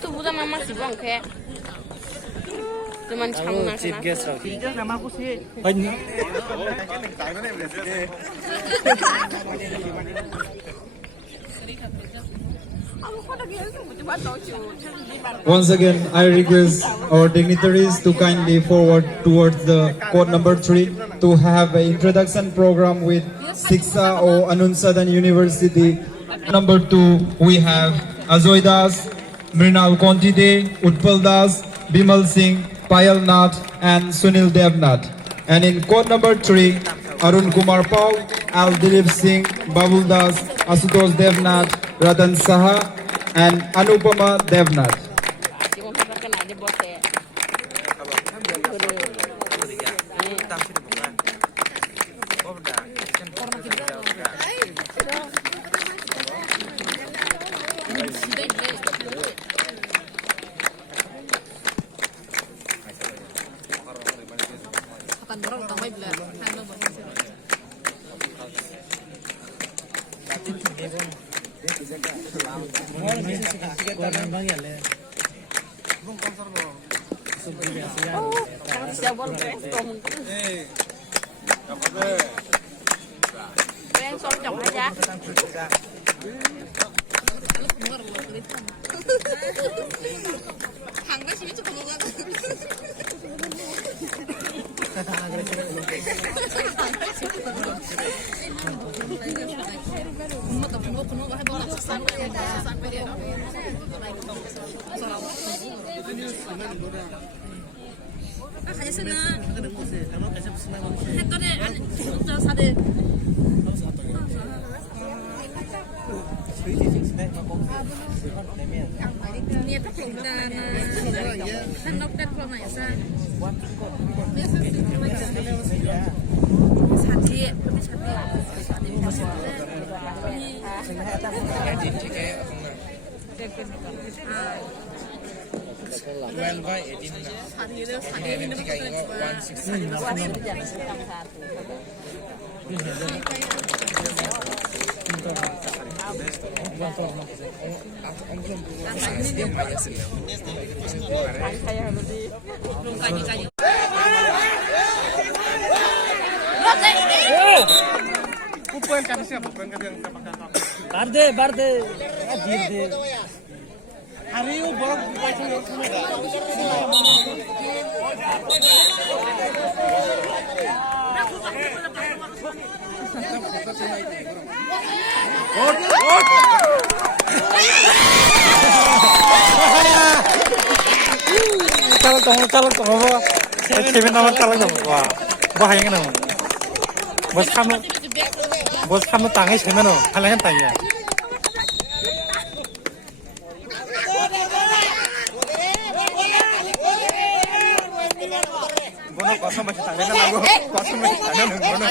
Tu buta mama si bang ke. Cuman chang na chief kana. guest raw ki nama ko si Once again, I request our dignitaries to kindly forward towards the court number 3 to have an introduction program with Siksha or Anunsadan University. Number 2, we have Ajoy Das, Mrinal Kontide, Utpal Das, Bimal Singh, Payal Nath, and Sunil Devnath. And in court number 3, Arun Kumar Paul, Al Dilip Singh, Babul Das, Asutosh Devnath, Ratan Saha, and Anupama Devnath. Si mo pa kana de bote. Siya bol tong. Ben sol chong aja. Hangga sini tuh kalau enggak. Hanya sana. Hetone an sudah sade. Niat tak pernah na. Hendak dan kalau nggak sah. Sade, well by 18 na barde hari u borok calon tong Kevin nama calon dong wah bahaya kan bos kamu tangi sih mana halangan tanya bono kosong masih tanya nang kosong masih tanya nang bono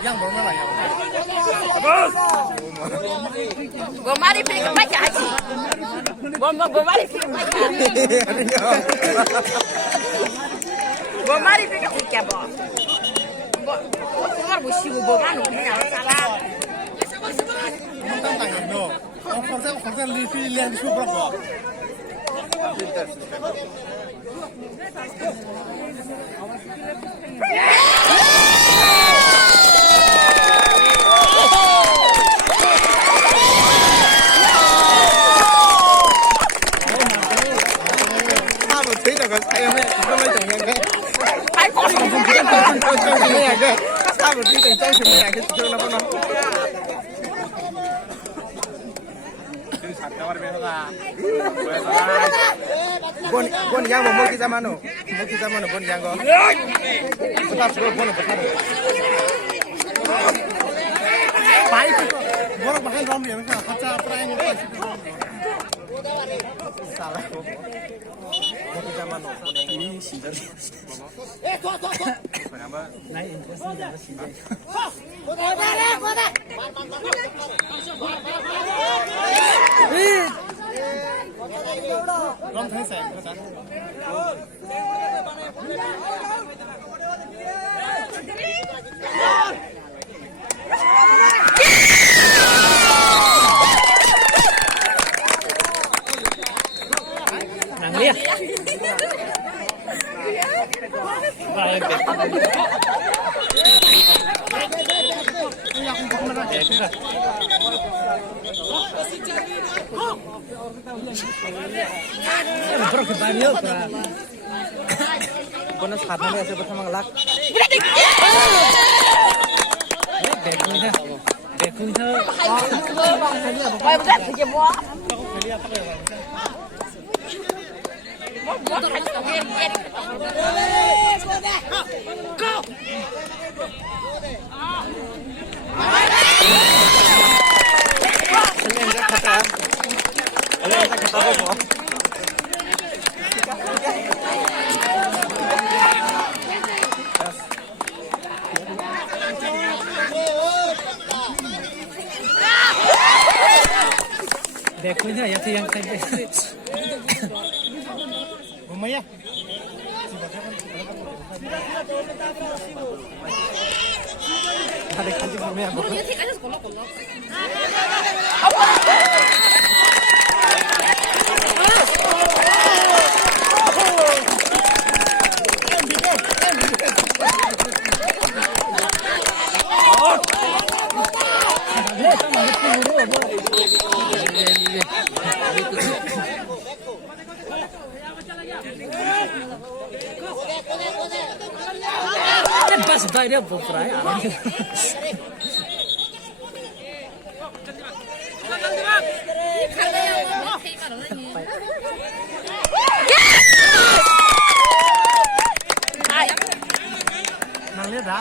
yang belum lah ya Gua mari pilih ke baca haji. Gua mari pilih ke baca. Gua mari pilih ke ukia bo. Gua bu sibu bo manu ni ya salah. Tentang tanya no. Konser livi lian super bo. thấy là thấy không đấy, không lấy chồng nghe cái, Ai có không không biết trong nghe cái, sao mà đi trong chồng nghe cái chuyện là bao nhiêu? Bon yang mau kita mana? Mau kita mana bon yang kau? Kita suruh bon apa? Baik, borang bahan ram yang kita kaca apa yang kita salah. Mau kita mana? Ini sindir. Kenapa? Naik interest sindir. Long thái sẻ các bạn. Nàng liệt. Rồi. Bro, kebanyakan pra. Bonus hati ni saya bersama ngelak. Bekunnya. Quay một cái thì kìa bố. Bekunnya ya yang kayak Lumayan. Ada kanji lumayan. Dia sih kan sekolah. Bas dia berperai. Nang lihat dah.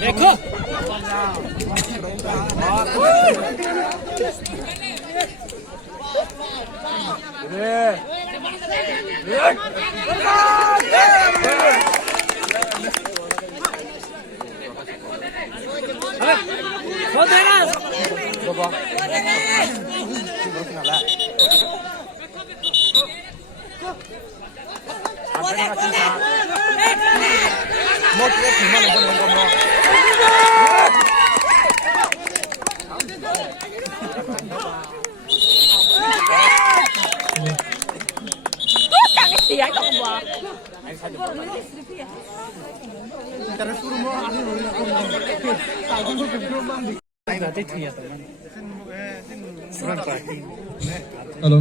देखो Một cái chỉ mà nó còn có Iya, kok buat. Hello.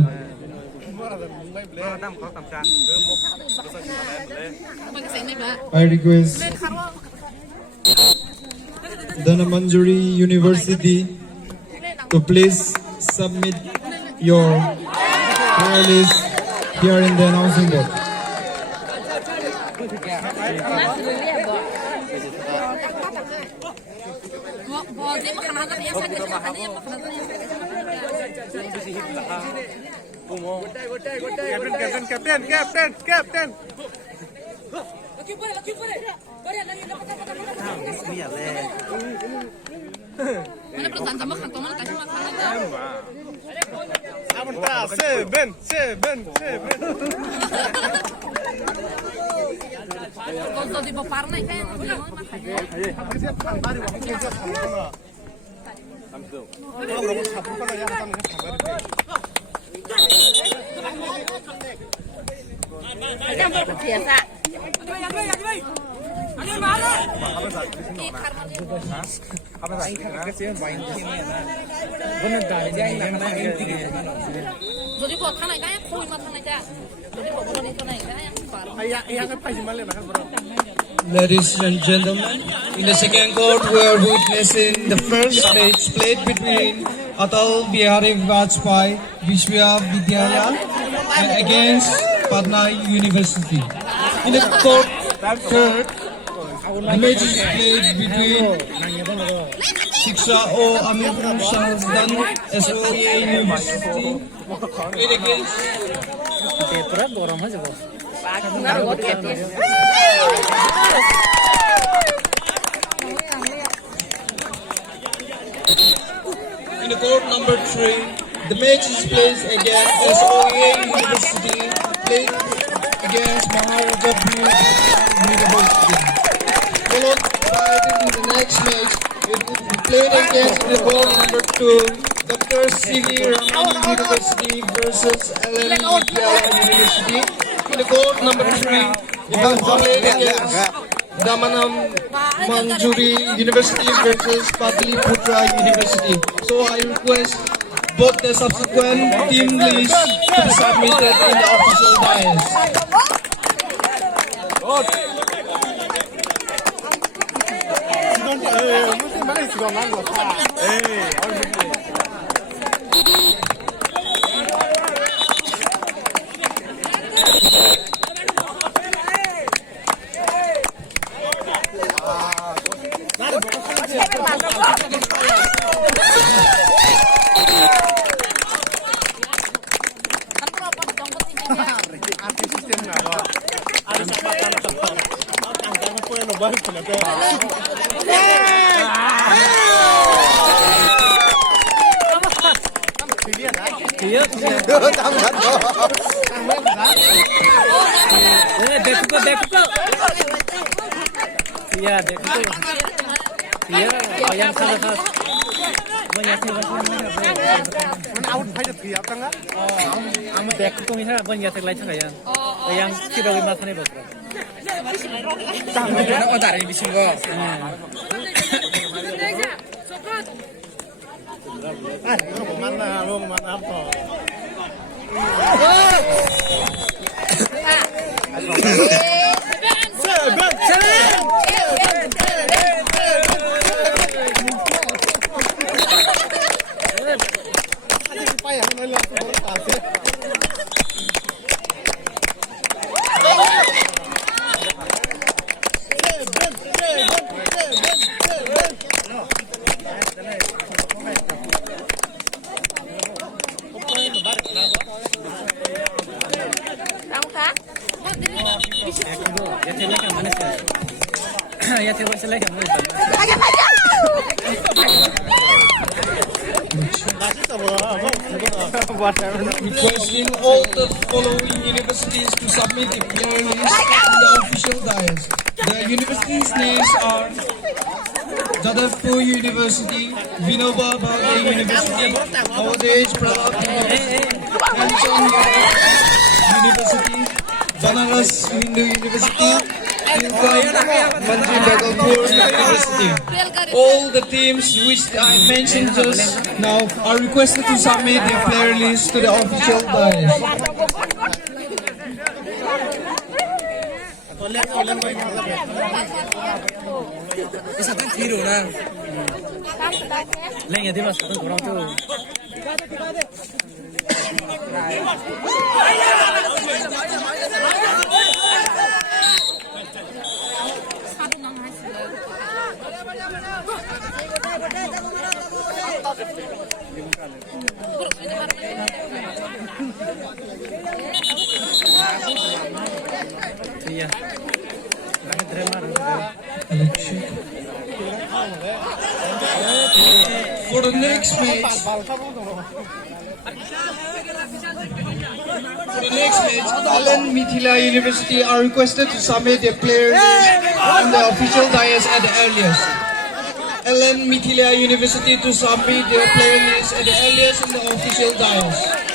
I request Dhanmanjari University to please submit your prayer list here in the announcing board. Captain. Mana perusahaan sama kantong mana kasih makan aja. Seven. Kalau di Boparna kan. Jangan biasa. Jadi buat tanah kaya, koi mah tanah kaya. Jadi buat bulan itu tanah kaya. Ladies and gentlemen, in the second court we are witnessing the first match played between Atal Bihari Vajpayee Vishwavidyalaya against Patna University. In the court third, the match is played between Shiksha O Amir Shahzdan SOA University played against in the court number 3, the match is played against SOA University played against Maharaja University. Followed by the next match, it will be played against the court number 2, Dr. C.V. Raman University versus LM Vidyalaya University. In the court number 3, it will be played against Damanam Manjuri University versus Patliputra University. So I request both the subsequent team lists to be submitted in the official dais. Requesting all the following universities to submit a player list to the official dais. The universities' names are Jadavpur University, Vinoba Bhave University, Navodaya Pradap University, Hemchand University, Banaras Hindu University, Manji Bhagalpur University. All the teams which I mentioned just now are requested to submit their player list to the official dais. For the next match, Alan Mithila University are requested to submit their player list on the official dais at the earliest. Alan Mithila University to submit their player list at the earliest on the official dais.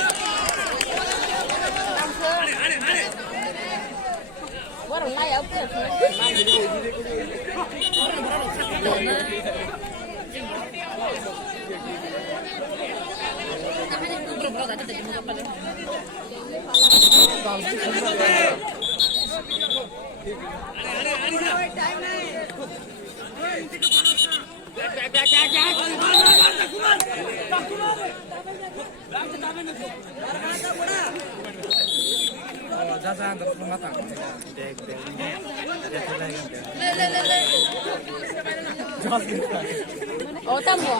Oh, tamo.